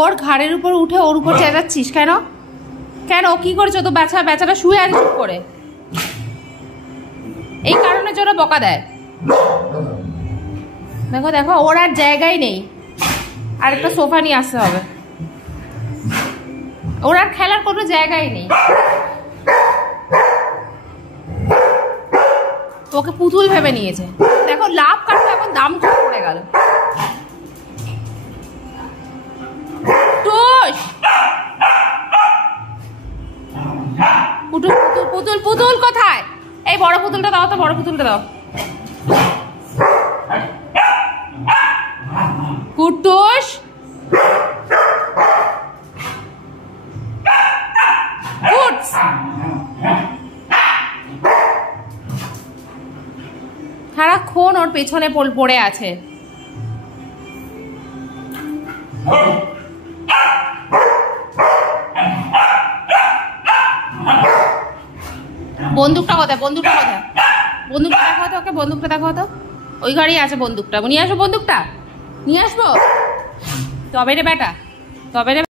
ওর ঘাড়ের উপর উঠে ওর উপর চেঁচাচ্ছিস কেন? কেন কি করেছো? তো বেচারা শুয়ে আছে চুপ করে, এই কারণের জন্য বকা দেয়। দেখো দেখো, ওর আর জায়গাই নেই, আর একটা সোফা নিয়ে আসতে হবে। ওর আর খেলার কোনো জায়গাই নেই। ওকে পুতুল ভেবে নিয়েছে। দেখো লাভ কাটতে এখন দাম কম পড়ে গেল। পুতুল পুতুল পুতুল কোথায়? এই বড় পুতুলটা দাও তো, বড় পুতুলটা দাও। কুটুস সারাক্ষণ ওর পেছনে পড়ে আছে। বন্দুকটা কোথায়? বন্দুকটা কোথায়? বন্দুকটা দেখাও তো ওকে, বন্দুকটা দেখাও তো। ওই ঘরেই আছে বন্দুকটা। নিয়ে আসো বন্দুকটা, নিয়ে আসবো। তবে রে বেটা, তবে রে।